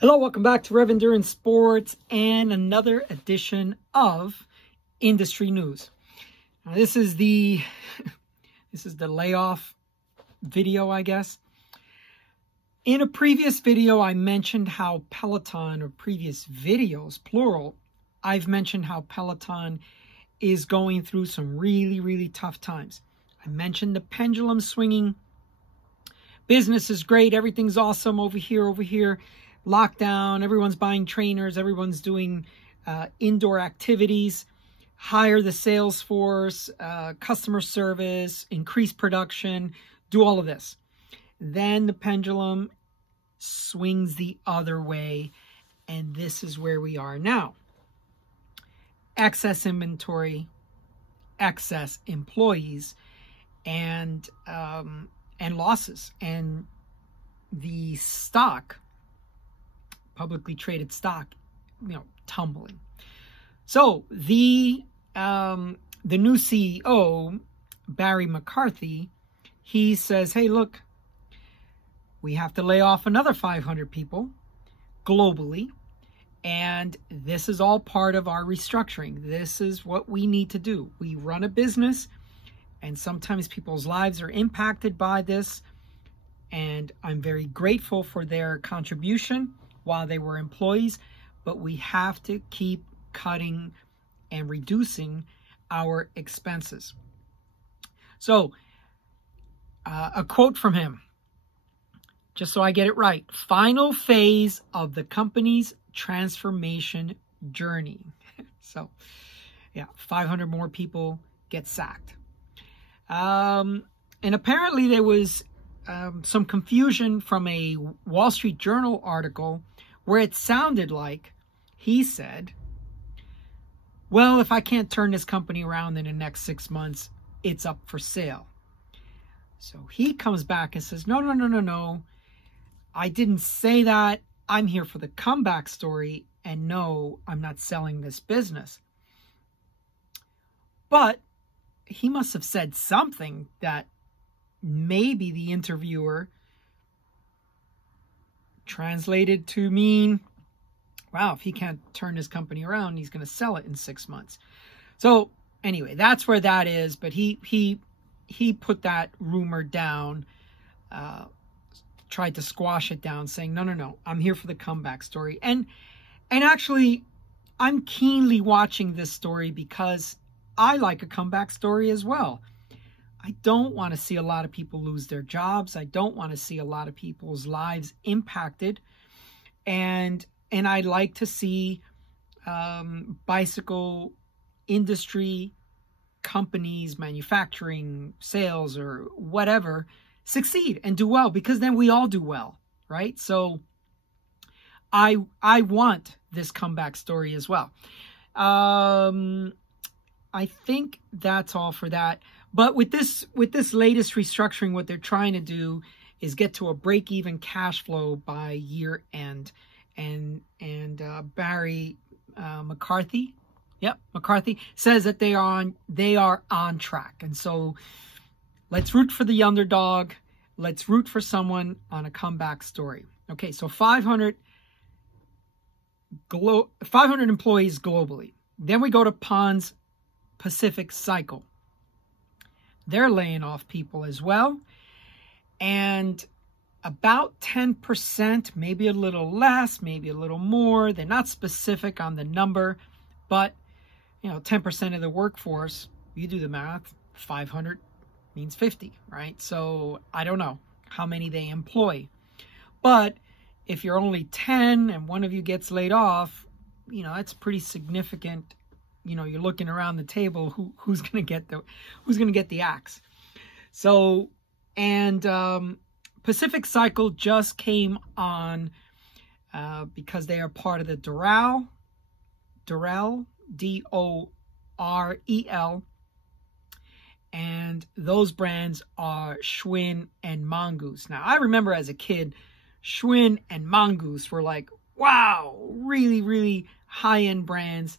Hello, welcome back to Rev Endurance Sports and another edition of Industry News. Now, this is the layoff video, I guess. In a previous video, I mentioned how Peloton, or previous videos, plural, I've mentioned how Peloton is going through some really tough times. I mentioned the pendulum swinging. Business is great. Everything's awesome over here. Lockdown, everyone's buying trainers, everyone's doing indoor activities, hire the sales force, customer service, increase production, do all of this. Then the pendulum swings the other way, and this is where we are now. Excess inventory, excess employees, and losses, and the stock, publicly traded stock, tumbling. So the new CEO, Barry McCarthy, he says, hey, look, we have to lay off another 500 people globally, and this is all part of our restructuring. This is what we need to do. We run a business, and sometimes people's lives are impacted by this, and I'm very grateful for their contribution while they were employees, but we have to keep cutting and reducing our expenses. So a quote from him, just so I get it right: final phase of the company's transformation journey. So yeah, 500 more people get sacked. And apparently there was some confusion from a Wall Street Journal article where it sounded like he said, well, if I can't turn this company around in the next 6 months, it's up for sale. So he comes back and says, no. I didn't say that. I'm here for the comeback story, and no, I'm not selling this business. But he must have said something that maybe the interviewer translated to mean, wow, if he can't turn his company around, he's going to sell it in 6 months. So anyway, that's where that is. But he put that rumor down, tried to squash it down, saying, no, I'm here for the comeback story. And actually, I'm keenly watching this story because I like a comeback story as well. I don't want to see a lot of people lose their jobs. I don't want to see a lot of people's lives impacted. And I like to see bicycle industry companies, manufacturing, sales, or whatever, succeed and do well, because then we all do well, right? So I want this comeback story as well. I think that's all for that. But with this latest restructuring, what they're trying to do is get to a break-even cash flow by year end. And Barry McCarthy says that they are on track. And so let's root for the underdog. Let's root for someone on a comeback story. Okay, so 500 employees globally. Then we go to Pond's Pacific Cycle. They're laying off people as well. And about 10%, maybe a little less, maybe a little more. They're not specific on the number, but 10% of the workforce, you do the math, 500 means 50, right? So I don't know how many they employ. But if you're only 10 and one of you gets laid off, that's pretty significant. You're looking around the table, who's going to get the axe. So, and Pacific Cycle just came on because they are part of the Dorel, D-O-R-E-L, and those brands are Schwinn and Mongoose. Now, I remember as a kid, Schwinn and Mongoose were like, wow, really high-end brands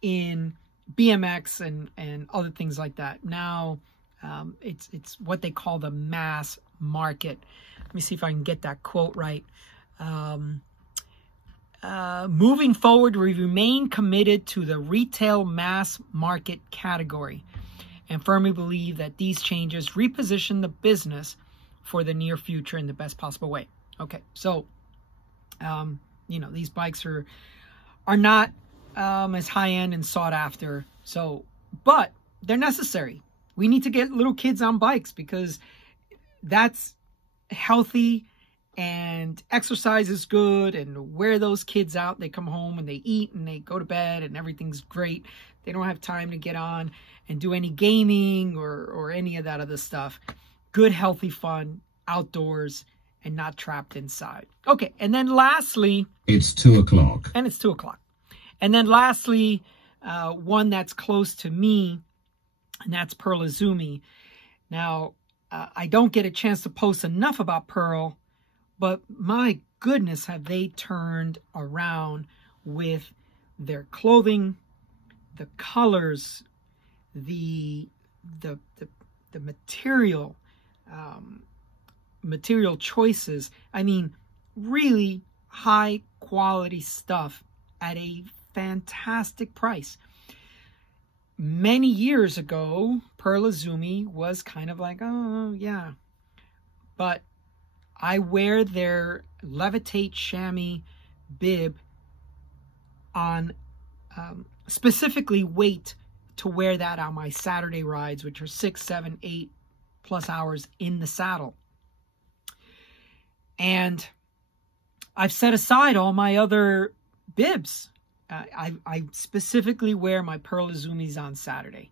in BMX and other things like that. Now it's what they call the mass market. Let me see if I can get that quote right. moving forward, we remain committed to the retail mass market category and firmly believe that these changes reposition the business for the near future in the best possible way. Okay, so, you know, these bikes are not as high-end and sought after, so, but they're necessary. We need to get little kids on bikes because that's healthy and exercise is good, and wear those kids out. They come home and they eat and they go to bed and everything's great. They don't have time to get on and do any gaming or any of that other stuff. Good, healthy fun outdoors and not trapped inside. Okay, and then lastly... It's 2 o'clock. And it's 2 o'clock. And then lastly, one that's close to me, and that's Pearl Izumi. Now, I don't get a chance to post enough about Pearl, but my goodness, have they turned around with their clothing, the colors, the material, material choices. I mean, really high quality stuff at a fantastic price. Many years ago, Pearl Izumi was kind of like, oh yeah, but I wear their Levitate chamois bib on, specifically wait to wear that on my Saturday rides, which are 6, 7, 8 plus hours in the saddle. And I've set aside all my other bibs. I specifically wear my Pearl Izumis on Saturday.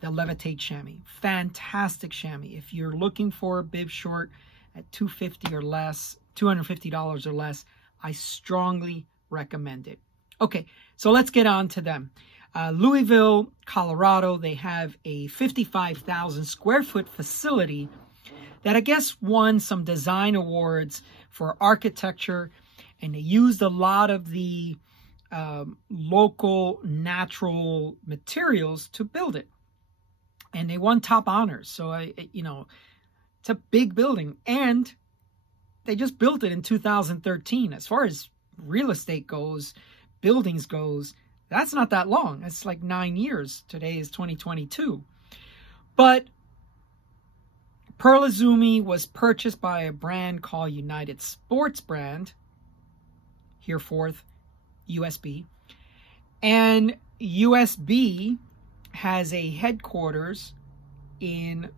The Levitate chamois. Fantastic chamois. If you're looking for a bib short at $250 or less, $250 or less, I strongly recommend it. Okay, so let's get on to them. Louisville, Colorado, they have a 55,000 square foot facility that I guess won some design awards for architecture, and they used a lot of the local natural materials to build it. And they won top honors. So, you know, it's a big building, and they just built it in 2013. As far as real estate goes, buildings goes, that's not that long. It's like 9 years. Today is 2022. But Pearl Izumi was purchased by a brand called United Sports Brand, hereforth USB. And USB has a headquarters in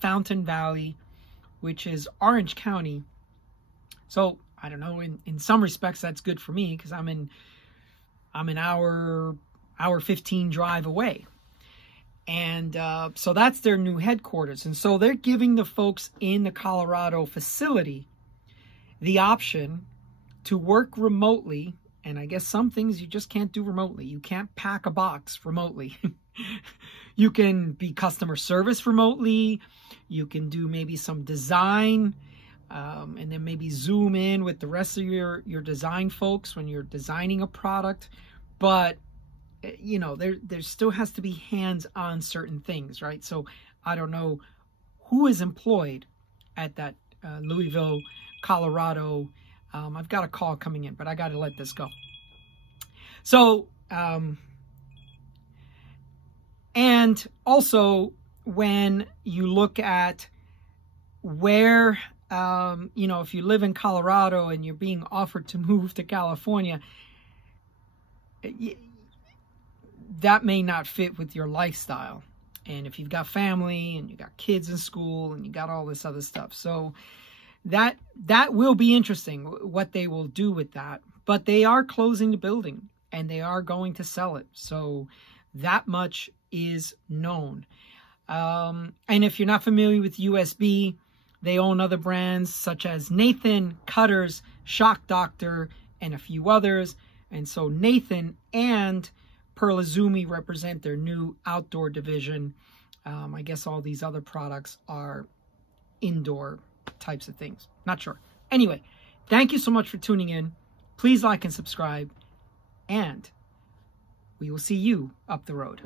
Fountain Valley, which is Orange County. So I don't know, in some respects that's good for me because I'm an hour 15 drive away. And so that's their new headquarters. And so they're giving the folks in the Colorado facility the option to work remotely. And I guess some things you just can't do remotely. You can't pack a box remotely. You can be customer service remotely. You can do maybe some design, and then maybe zoom in with the rest of your design folks when you're designing a product. But, you know, there still has to be hands on certain things, right? So I don't know who is employed at that Louisville, Colorado. I've got a call coming in, but I got to let this go. So, and also when you look at where, you know, if you live in Colorado and you're being offered to move to California, that may not fit with your lifestyle. And if you've got family and you got kids in school and you got all this other stuff. So that will be interesting what they will do with that. But they are closing the building and they are going to sell it. So that much is known. And if you're not familiar with USB, they own other brands such as Nathan, Cutters, Shock Doctor, and a few others. And so Nathan and Pearl Izumi represent their new outdoor division. I guess all these other products are indoor types of things. Not sure. Anyway, thank you so much for tuning in. Please like and subscribe, and we will see you up the road.